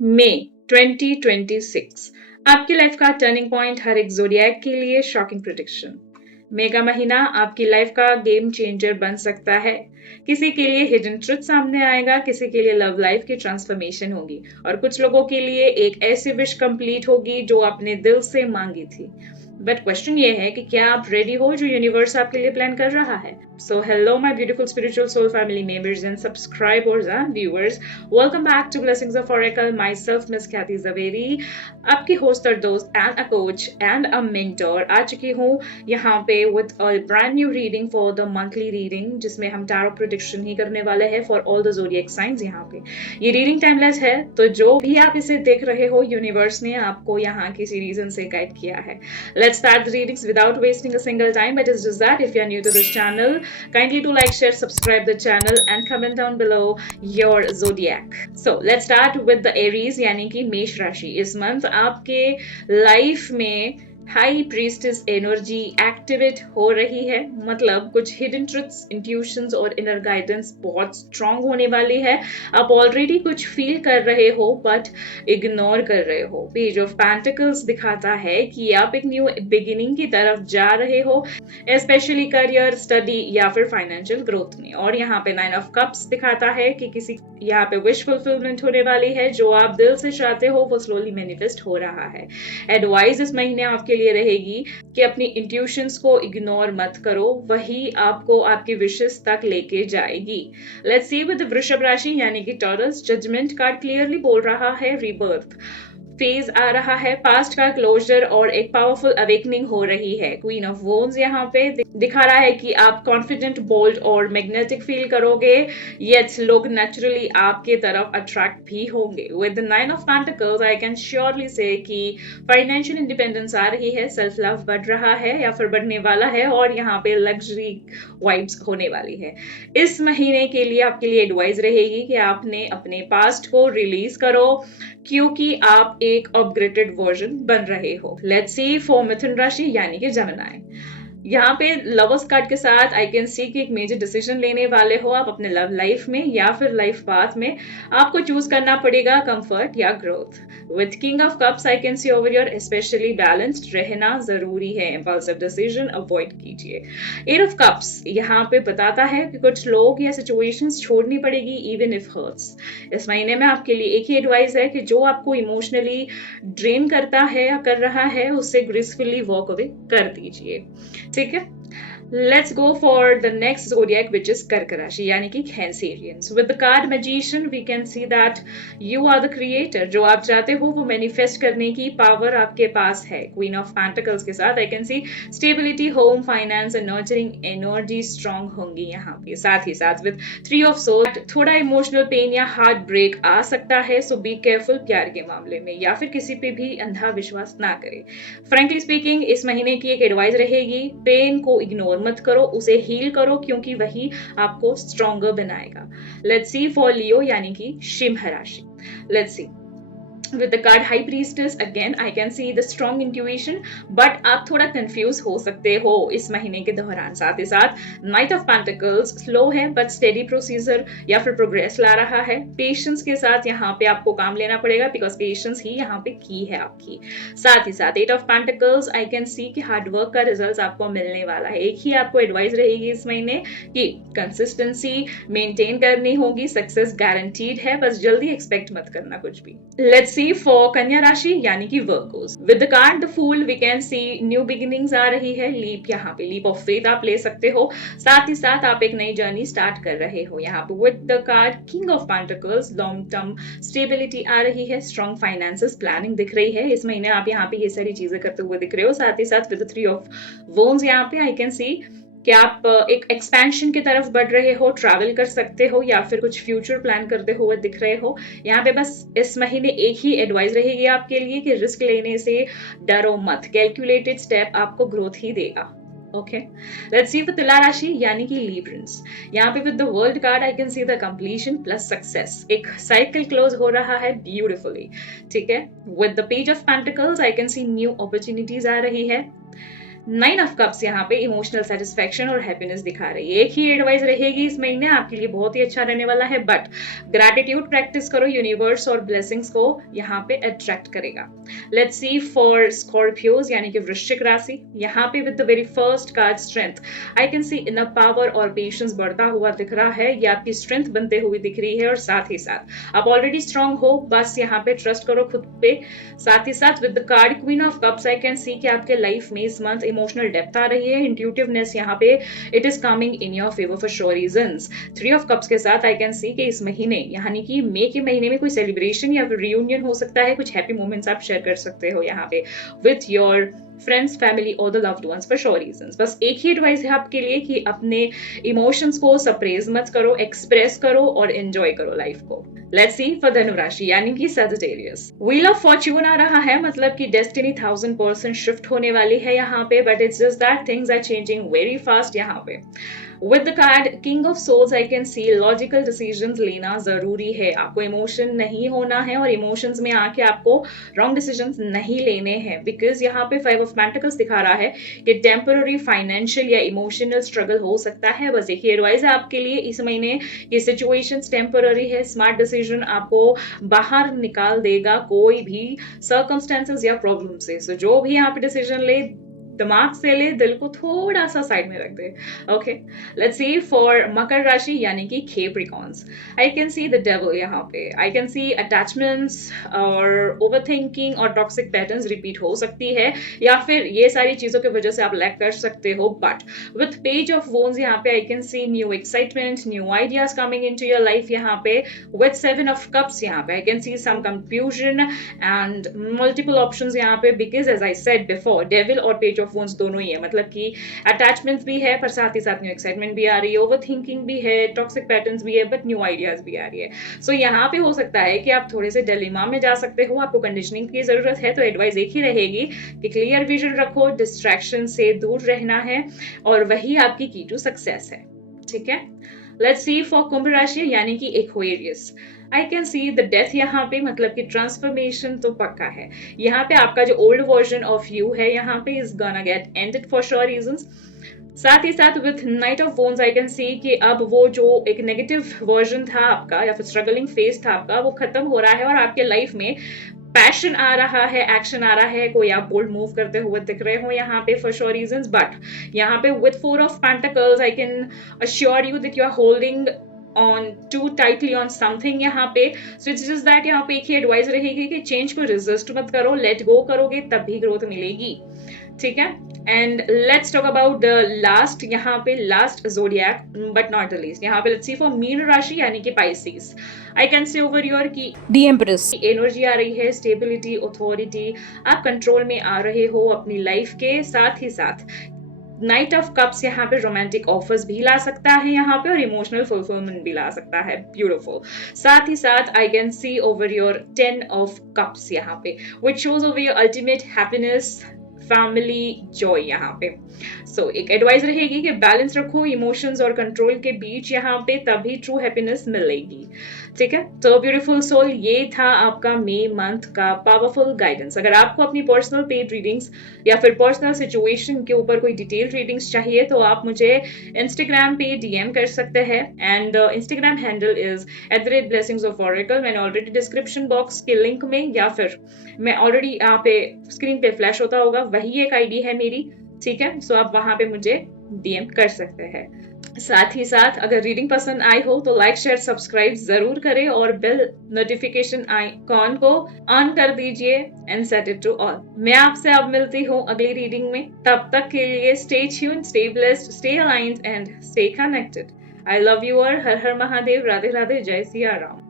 मई 2026 आपकी लाइफ का turning point, हर एक ज़ोडिएक के लिए शॉकिंग प्रेडिक्शन। मई का महीना आपकी लाइफ का गेम चेंजर बन सकता है। किसी के लिए हिडन ट्रुथ सामने आएगा, किसी के लिए लव लाइफ की ट्रांसफॉर्मेशन होगी और कुछ लोगों के लिए एक ऐसी विश कंप्लीट होगी जो आपने दिल से मांगी थी। बट क्वेश्चन ये है कि क्या आप रेडी हो जो यूनिवर्स आपके लिए प्लान कर रहा है? So hello my beautiful spiritual soul family members and subscribers and viewers, welcome back to Blessings of Oracle. Myself miss Khyati Javeri, आपकी होस्ट और दोस्त and a coach and a mentor आ चुकी हूँ यहाँ पे with a brand new reading for the monthly reading, जिसमें हम टैरो प्रेडिक्शन ही करने वाले हैं for all the zodiac signs. यहाँ पे ये रीडिंग टाइमलेस है, तो जो भी आप इसे देख रहे हो, यूनिवर्स ने आपको यहाँ किसी रीजन से गाइड किया है। Let's start the readings without wasting a single time. But it's just that if you are new to this channel, kindly do like, share, subscribe the channel and comment down below your zodiac. So let's start with the Aries यानी कि मेष राशि। इस month आपके life में high priestess energy activate हो रही है, मतलब कुछ हिडन ट्रुथ्स, इंट्यूशंस और इनर गाइडेंस बहुत स्ट्रांग होने वाली है। आप ऑलरेडी कुछ फील कर रहे हो बट इग्नोर कर रहे हो। पेज ऑफ पेंटिकल्स दिखाता है कि आप एक न्यू बिगिनिंग की तरफ जा रहे हो, स्पेशली करियर, स्टडी या फिर फाइनेंशियल ग्रोथ में। और यहाँ पे 9 ऑफ कप्स दिखाता है कि किसी यहाँ पे विश फुलफिलमेंट होने वाली है, जो आप दिल से चाहते हो वो स्लोली मैनिफेस्ट हो रहा है। एडवाइस इस महीने आपके लिए रहेगी कि अपनी इंट्यूशंस को इग्नोर मत करो, वही आपको आपकी विशेस तक लेके जाएगी। लेट्स सी विद वृषभ राशि यानी कि टॉरस। जजमेंट कार्ड क्लियरली बोल रहा है रीबर्थ फेज आ रहा है, पास्ट का क्लोजर और एक पावरफुल अवेकनिंग हो रही है। क्वीन ऑफ वोन्स यहाँ पे दिखा रहा है कि आप कॉन्फिडेंट, बोल्ड और मैग्नेटिक फील करोगे, येट लोग नेचुरली आपके तरफ अट्रैक्ट भी होंगे। With 9 of pentacles I can surely से कि फाइनेंशियल इंडिपेंडेंस आ रही है, सेल्फ लव बढ़ रहा है या फिर बढ़ने वाला है और यहाँ पे लग्जरी वाइब्स होने वाली है। इस महीने के लिए आपके लिए एडवाइस रहेगी कि आपने अपने पास्ट को रिलीज करो, क्योंकि आप एक अपग्रेडेड वर्जन बन रहे हो। लेट्स सी फॉर मिथुन राशि यानी कि जेमिनी। यहाँ पे लवर्स कार्ड के साथ आई कैन सी कि एक मेजर डिसीजन लेने वाले हो आप अपने लव लाइफ में या फिर लाइफ पाथ में। आपको चूज करना पड़ेगा कंफर्ट या growth. With king of cups I can C over your specially balanced रहना जरूरी है, इम्पल्सिव डिसीजन अवॉइड कीजिए। एट ऑफ कप्स यहाँ पे बताता है कि कुछ लोग या सिचुएशंस छोड़नी पड़ेगी इवन इफ हर्ट्स। इस महीने में आपके लिए एक ही एडवाइस है कि जो आपको इमोशनली ड्रेन करता है या कर रहा है, उससे ग्रेसफुली वॉक अवे कर दीजिए। ठीक है, let's go for the next zodiac which is Kark राशि यानी कि Cancerians. With the card magician we can see that you are the creator. जो आप चाहते हो वो मैनिफेस्ट करने की पावर आपके पास है। क्वीन ऑफ पेंटिकल्स के साथ आई can C stability, home, finance and nurturing energy strong होंगी यहाँ पे। साथ ही साथ विद 3 ऑफ सोर्ड थोड़ा इमोशनल पेन या हार्ट ब्रेक आ सकता है, सो बी केयरफुल प्यार के मामले में, या फिर किसी पे भी अंधा विश्वास ना करें। फ्रेंकली स्पीकिंग इस महीने की एक एडवाइस रहेगी, पेन को इग्नोर मत करो, उसे हील करो, क्योंकि वही आपको स्ट्रॉन्गर बनाएगा। लेट्स सी फॉर लियो यानी कि सिंह राशि। Let's see with the card high priestess again I can see the strong intuition, but आप थोड़ा कंफ्यूज हो सकते हो इस महीने के दौरान। साथ ही साथ नाइट ऑफ पेंटिकल्स स्लो है बट स्टेडी प्रोसीजर या फिर प्रोग्रेस ला रहा है। पेशेंस के साथ यहाँ पे आपको काम लेना पड़ेगा, बिकॉज पेशेंस ही यहाँ पे की है आपकी। साथ ही साथ 8 ऑफ पेंटिकल्स आई कैन सी कि हार्डवर्क का रिजल्ट आपको मिलने वाला है। एक ही आपको एडवाइस रहेगी इस महीने कि कंसिस्टेंसी मेंटेन करनी होगी, सक्सेस गारंटीड है, बस जल्दी एक्सपेक्ट मत करना कुछ भी। लेट्स सी फॉर कन्या राशि यानी कि Virgos. With the card the fool we can see new beginnings आ रही है, लीप, यहाँ पे लीप ऑफ फेथ आप ले सकते हो। साथ ही साथ आप एक नई जर्नी स्टार्ट कर रहे हो। यहाँ पे with the card king of pentacles long term stability आ रही है, स्ट्रॉन्ग फाइनेंसेस प्लानिंग दिख रही है। इस महीने आप यहाँ पे ये सारी चीजें करते हुए दिख रहे हो। साथ ही साथ विद 3 ऑफ वोन्स यहाँ पे आई कैन सी कि आप एक एक्सपेंशन की तरफ बढ़ रहे हो, ट्रैवल कर सकते हो या फिर कुछ फ्यूचर प्लान करते हुए दिख रहे हो। यहाँ पे बस इस महीने एक ही एडवाइस रहेगी आपके लिए कि रिस्क लेने से डरो मत, कैलकुलेटेड स्टेप आपको ग्रोथ ही देगा। ओके, लेट्स सी फॉर तुला राशि यानी कि लिब्रंस। यहाँ पे with the world card I can see the completion plus success, एक साइकिल क्लोज हो रहा है ब्यूटिफुली। ठीक है, with the page of pentacles I can see new opportunities आ रही है। नाइन ऑफ कप्स यहाँ पे इमोशनल सेटिस्फेक्शन और हैप्पीनेस दिखा रही है। एक ही एडवाइस रहेगी इस महीने, आपके लिए बहुत ही अच्छा रहने वाला है, बट ग्रैटिट्यूड प्रैक्टिस करो, यूनिवर्स और ब्लेसिंग्स को यहाँ पे अट्रैक्ट करेगा। लेट्स सी फॉर स्कॉर्पियोज यानी कि वृश्चिक राशि। यहाँ पे with the very first card strength, I can C in power और पेशेंस बढ़ता हुआ दिख रहा है, ये आपकी स्ट्रेंथ बनते हुए दिख रही है, और साथ ही साथ आप ऑलरेडी स्ट्रांग हो, बस यहाँ पे ट्रस्ट करो खुद पे। साथ ही साथ with the card queen of cups, I can सी कि आपके लाइफ में इस मंथ इमोशनल डेप्थ आ रही है, इंट्यूटिवनेस यहाँ पे it is coming in your favour for sure reasons. Three of cups के साथ आई कैन सी कि इस महीने यानी कि मई के महीने में कोई सेलिब्रेशन या फिर रियूनियन हो सकता है, कुछ हैप्पी मोमेंट्स आप शेयर कर सकते हो यहाँ पे विथ योर फ्रेंड्स, फैमिली और the loved ones for sure reasons. बस एक ही एडवाइस है आपके लिए कि अपने इमोशंस को सप्रेस मत करो, एक्सप्रेस करो और एंजॉय करो लाइफ को। लेट्स सी फॉर धनु राशि यानी कि सजिटेरियस। व्हील ऑफ फॉर्च्यून आ रहा है, मतलब कि डेस्टिनी 1000% शिफ्ट होने वाली है यहाँ पे, but it's just that things are changing very fast यहाँ पे। With the card king of souls, I can see logical decisions लेना जरूरी है, आपको इमोशन नहीं होना है और इमोशंस में आके आपको रॉन्ग डिसीजंस नहीं लेने हैं, बिकॉज यहाँ पे फाइव ऑफ पेंटिकल्स दिखा रहा है कि टेम्पररी फाइनेंशियल या इमोशनल स्ट्रगल हो सकता है। बस एक ही एडवाइस है आपके लिए इस महीने, ये सिचुएशन टेम्पररी है, स्मार्ट डिसीजन आपको बाहर निकाल देगा कोई भी सर्कमस्टेंसेस या प्रॉब्लम से। सो जो भी यहाँ पे डिसीजन ले, दिमाग से ले, दिल को थोड़ा सा साइड में रख दे। ओके, लेट्स सी फॉर मकर राशि यानी कि Capricorns. I can see the devil यहाँ पे, आई कैन सी अटैचमेंट्स और ओवरथिंकिंग और टॉक्सिक पैटर्न्स रिपीट हो सकती है, या फिर ये सारी चीजों की वजह से आप लैक कर सकते हो, but with page of wands यहाँ पे I can see new excitement, new ideas coming into your life यहाँ पे। विथ सेवन ऑफ कप्स यहाँ पे I can see some confusion and multiple options यहाँ पे, because as I said before devil और page of फोन्स दोनों ही है, मतलब कि अटैचमेंट्स भी है पर साथ ही साथ न्यू एक्साइटमेंट भी आ रही है, ओवर थिंकिंग भी है, टॉक्सिक पैटर्न्स भी है, बट न्यू आइडियाज भी आ रही है। सो यहाँ पे हो सकता है कि आप थोड़े से डिलेमा में जा सकते हो, आपको कंडीशनिंग की जरूरत है, तो एडवाइस एक ही रहेगी कि क्लियर विजन रखो, डिस्ट्रैक्शन से दूर रहना है, और वही आपकी की टू सक्सेस है। ठीक है, लेट्स सी फॉर कुंभ राशि यानी कि Aquarius. I can see the death यहाँ पे, मतलब कि ट्रांसफॉर्मेशन तो पक्का है यहाँ पे, आपका जो ओल्ड वर्जन ऑफ यू है यहाँ पे is gonna get ended for sure reasons. साथ ही साथ with night of वोन्स I can सी कि अब वो जो एक नेगेटिव वर्जन था आपका या फिर स्ट्रगलिंग फेज था आपका, वो खत्म हो रहा है और आपके लाइफ में पैशन आ रहा है, एक्शन आ रहा है, कोई आप बोल्ड मूव करते हुए दिख रहे हो यहाँ पे फॉर श्योर रीजंस। बट यहाँ पे with four of pentacles I can assure you that you are holding on too tightly on something यहाँ पे। so it's just that यहाँ पे एक ही एडवाइस रहेगी कि चेंज को रेजिस्ट मत करो, लेट गो करोगे तब भी ग्रोथ मिलेगी। ठीक है, and let's talk about the last यहाँ पे, last zodiac but not the least, यहाँ पे लेट्स सी फॉर मीन राशि यानी कि Pisces. I can say over your की दी एम्प्रेस एनर्जी आ रही है, स्टेबिलिटी, अथॉरिटी, आप कंट्रोल में आ रहे हो अपनी लाइफ के। साथ ही साथ नाइट ऑफ कप्स यहाँ पे रोमांटिक ऑफर्स भी ला सकता है यहाँ पे, और इमोशनल फुलफिलमेंट भी ला सकता है, ब्यूटीफुल। साथ ही साथ आई can C over your 10 of cups यहाँ पे, which shows over your ultimate happiness, family Joy यहाँ पे। सो एक एडवाइस रहेगी कि बैलेंस रखो इमोशंस और कंट्रोल के बीच यहाँ पे, तभी ट्रू हैप्पीनेस मिलेगी। ठीक है, तो ब्यूटीफुल सोल, ये था आपका मई मंथ का पावरफुल गाइडेंस। अगर आपको अपनी पर्सनल पेड रीडिंग्स या फिर पर्सनल सिचुएशन के ऊपर कोई डिटेल रीडिंग्स चाहिए तो आप मुझे इंस्टाग्राम पे डीएम कर सकते हैं, and Instagram handle is @blessingsofOracle। मैंने ऑलरेडी डिस्क्रिप्शन बॉक्स के लिंक में या फिर मैं ऑलरेडी यहाँ पे स्क्रीन पे फ्लैश होता होगा, वही एक आईडी है मेरी। ठीक है, सो आप वहां पे मुझे डीएम कर सकते हैं। साथ ही साथ अगर रीडिंग पसंद आई हो तो लाइक शेयर सब्सक्राइब जरूर करें और बेल नोटिफिकेशन आइकॉन को ऑन कर दीजिए and set it to all. मैं आपसे अब मिलती हूँ अगली रीडिंग में, तब तक के लिए stay tuned, stay blessed, stay aligned and stay connected. I love you और हर हर महादेव, राधे राधे, जय सिया राम।